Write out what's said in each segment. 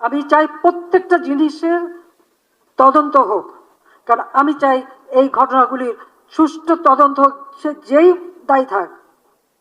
আমি চাই প্রত্যেকটা জিনিসের তদন্ত হোক। কারণ আমি চাই এই ঘটনাগুলির সুষ্ঠু তদন্ত হোক, সে যেই দায়ী থাক,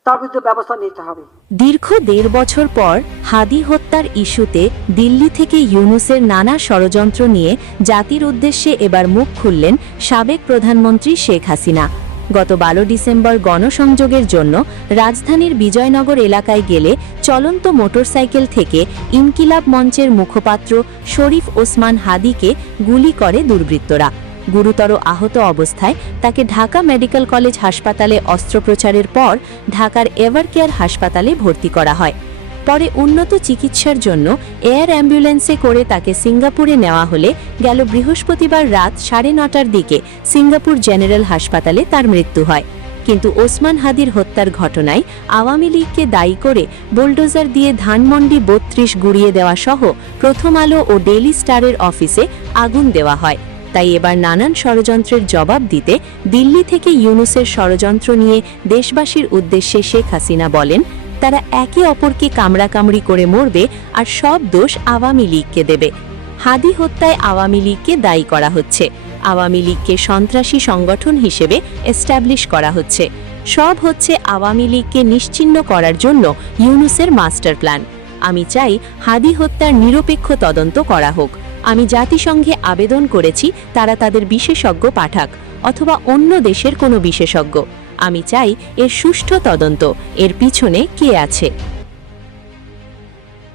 তার বিরুদ্ধে ব্যবস্থা নিতে হবে। দীর্ঘ দেড় বছর পর হাদি হত্যার ইস্যুতে দিল্লি থেকে ইউনুসের নানা ষড়যন্ত্র নিয়ে জাতির উদ্দেশ্যে এবার মুখ খুললেন সাবেক প্রধানমন্ত্রী শেখ হাসিনা। গত বারো ডিসেম্বর গণসংযোগের জন্য রাজধানীর বিজয়নগর এলাকায় গেলে চলন্ত মোটরসাইকেল থেকে ইনকিলাব মঞ্চের মুখপাত্র শরীফ ওসমান হাদিকে গুলি করে দুর্বৃত্তরা। গুরুতর আহত অবস্থায় তাকে ঢাকা মেডিকেল কলেজ হাসপাতালে অস্ত্রোপচারের পর ঢাকার এভারকেয়ার হাসপাতালে ভর্তি করা হয়। পরে উন্নত চিকিৎসার জন্য এয়ার অ্যাম্বুলেন্সে করে তাকে সিঙ্গাপুরে নেওয়া হলে গেল বৃহস্পতিবার রাত সাড়ে নটার দিকে সিঙ্গাপুর জেনারেল হাসপাতালে তার মৃত্যু হয়। কিন্তু ওসমান হাদির হত্যার ঘটনায় আওয়ামী লীগকে দায়ী করে বুলডোজার দিয়ে ধানমন্ডি বত্রিশ গুড়িয়ে দেওয়া সহ প্রথম আলো ও ডেইলি স্টারের অফিসে আগুন দেওয়া হয়। তাই এবার নানান ষড়যন্ত্রের জবাব দিতে দিল্লি থেকে ইউনুসের ষড়যন্ত্র নিয়ে দেশবাসীর উদ্দেশ্যে শেখ হাসিনা বলেন তারা একে অপরকে কামড়াকামড়ি করে মরবে আর সব দোষ আওয়ামী লীগকে দেবে। হাদি হত্যায় আওয়ামী লীগকে দায়ী করা হচ্ছে। আওয়ামী লীগকে সন্ত্রাসী সংগঠন হিসেবে এস্টাবলিশ করা হচ্ছে। সব হচ্ছে আওয়ামী লীগকে নিশ্চিহ্ন করার জন্য ইউনুসের মাস্টার প্ল্যান। আমি চাই হাদি হত্যার নিরপেক্ষ তদন্ত করা হোক। আমি জাতিসংঘে আবেদন করেছি তারা তাদের বিশেষজ্ঞ পাঠাক, অথবা অন্য দেশের কোনো বিশেষজ্ঞ। আমি চাই এর সুষ্ঠু তদন্ত। এর পিছনে কে আছে?